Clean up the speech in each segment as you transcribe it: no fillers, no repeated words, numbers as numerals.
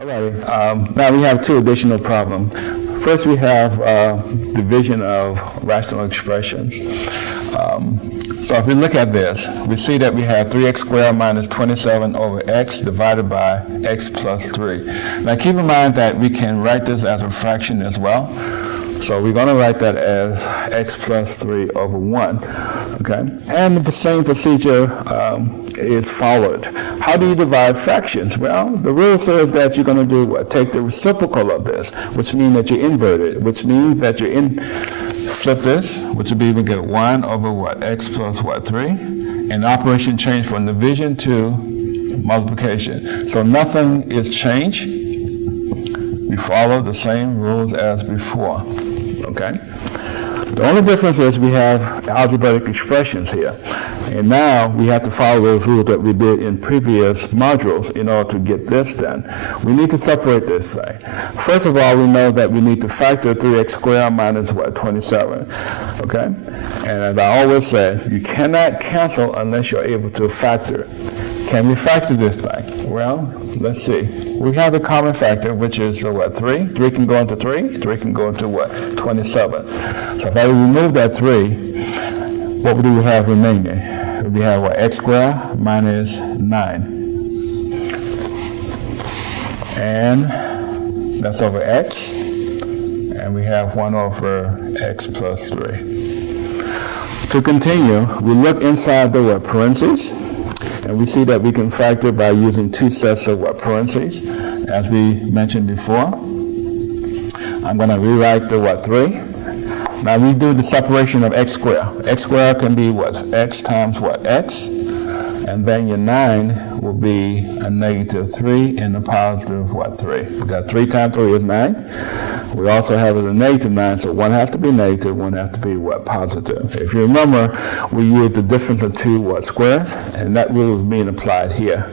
All right, now we have two additional problems. First, we have division of rational expressions. So if we look at this, we see that we have 3x squared minus 27 over x divided by x plus 3. Now keep in mind that we can write this as a fraction as well. So we're going to write that as x plus 3 over 1, okay? And the same procedure is followed. How do you divide fractions? Well, the rule says that you're going to do what? Take the reciprocal of this, which means that you invert it, which means that you flip this, which would be we get 1 over what? X plus what? 3. And the operation changed from division to multiplication. So nothing is changed. We follow the same rules as before. Okay? The only difference is we have algebraic expressions here. And now we have to follow those rules that we did in previous modules in order to get this done. We need to separate this thing. First of all, we know that we need to factor 3x squared minus what? 27. Okay? And as I always say, you cannot cancel unless you're able to factor. Can we factor this thing? Well, let's see. We have a common factor, which is what, 3? 3 can go into 3. 3 can go into what? 27. So if I remove that 3, what do we have remaining? We have what? X squared minus 9. And that's over x. And we have 1 over x plus 3. To continue, we look inside the what? Parentheses. And we see that we can factor by using two sets of what? Parentheses, as we mentioned before. I'm going to rewrite the what? 3. Now we do the separation of x squared. X squared can be what? X times what? X. And then your 9 will be a negative 3 and a positive what? 3. We got 3 times 3 is 9. We also have a negative 9, so one has to be negative, one has to be what? Positive. If you remember, we used the difference of two what? Squares, and that rule is being applied here.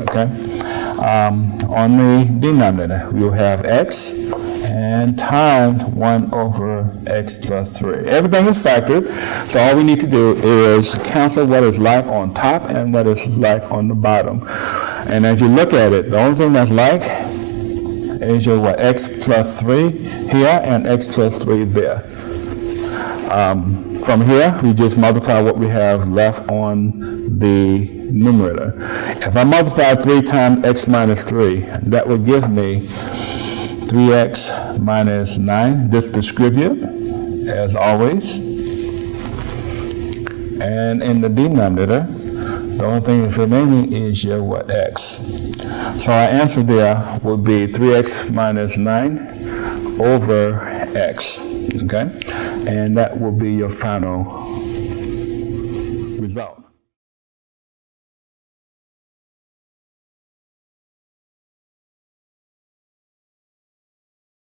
Okay? On the denominator, we'll have x and times 1 over x plus 3. Everything is factored, so all we need to do is cancel what is like on top and what is like on the bottom. And as you look at it, the only thing that's like is your what? X plus 3 here and x plus 3 there. From here, we just multiply what we have left on the numerator. If I multiply 3 times x minus 3, that would give me 3x minus 9. This distribute, as always. And in the denominator, the only thing that's remaining is your what? X. So our answer there would be 3x minus 9 over x. Okay? And that will be your final result.